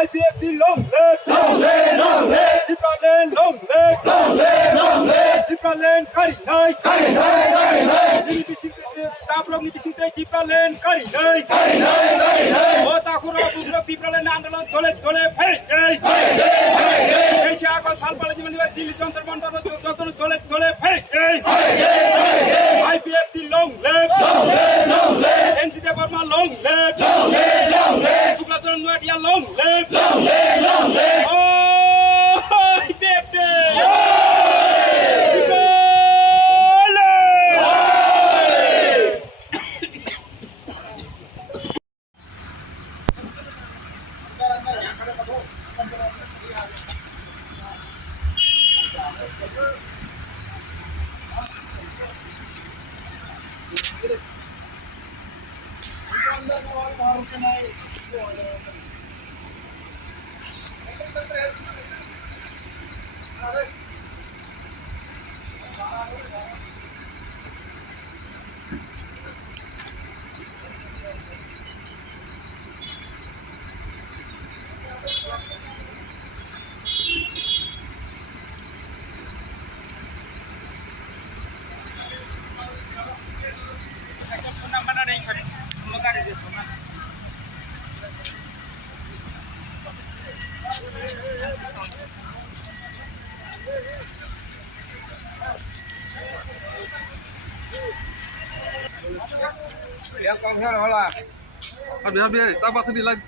IPFD long live, long live, long live. Jipaland long live, long live, long live. Jipaland kari nai, kari nai, kari nai. Ini bising tabrong ini bising Jipaland kari nai, kari nai, kari nai. Oh takura budak Jipaland andalan tole tole hey hey hey hey hey. Asia ko salpal jiman diwa jili jontor montor jontor tole tole hey hey hey hey hey. IPFD long live, long live, long live. NCT Burma long live, long live, long live. Suklacharan Noatia long live. Long live, long live. Oh, IPFD. Yang con theo đó là Habis tak apa tadi lagi.